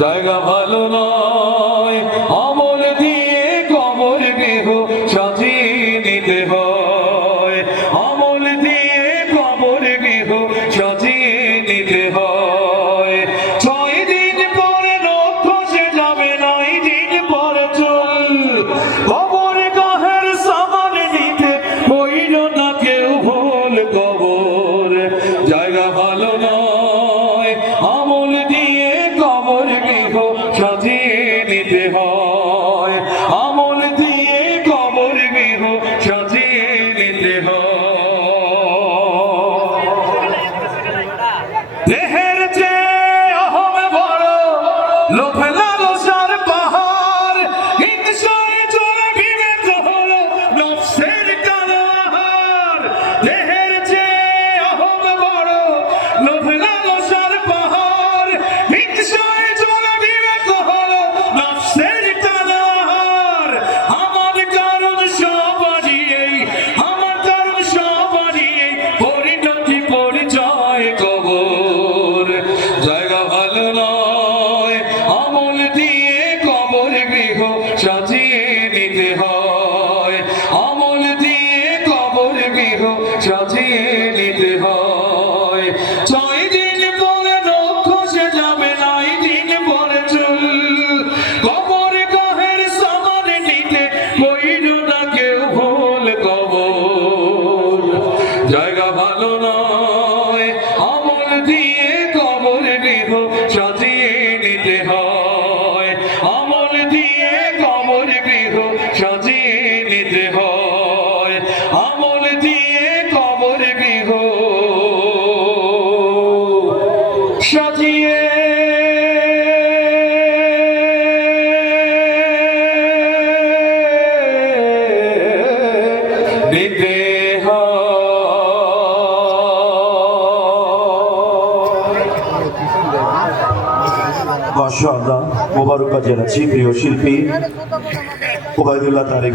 জায়গা ভালো নয়, আমল দিয়ে কবর গৃহ সাজিয়ে নিতে হয়। আমল দিয়ে কবর গৃহ সাজিয়ে নিতে হয়। 6 দিন পরে রোগ খসে যাবে, 9 দিন পরে চুল। কবর গাহের সামান নিতে হইল না কেউ ভুল। কবর জায়গা ভালো নয়, আমল দিয়ে কবর গৃহ সাজিয়ে নিতে হয়। আমল দিয়ে কবর গৃহ সাজিয়ে নিতে হয়। দেহের চেয়ে অহম বড়, লোভ লালসার পাহাড়। হিংসায় চলে বিবেক হলো নফসের কালো আহার। দেহের চেয়ে অহম বড়, লোভ লালসার পাহাড়। হিংসায় চলে বিবেক হলো নফসের কালো আহার। আমার কারণ সব হারিয়েই, আমার কারণ সব হারিয়েই পরিণতি পরিচয় কবর। জায়গা ভালো নয়, আমল দিয়ে কবর গৃহ সাজিয়ে নিতে হয়। আমল দিয়ে কবর গৃহ সাজিয়ে নিতে হয়। 6 দিন পরে রোগ খসে যাবে, 9 দিন পরে চুল। কবর গাহের সামান নিতে হইল না কেউ ভুল। কবর জায়গা ভালো নয়, আমল দিয়ে কবর গৃহ সাজিয়ে নিতে হয়। আমল দিয়ে কবর গৃহ সাজিয়ে নিতে হয়। আমল দিয়ে কবর গৃহ সাজিয়ে নিতে মাশাআল্লাহ, মোবারকবাদ জানাচ্ছি প্রিয় শিল্পী ওবায়দুল্লাহ তারেক।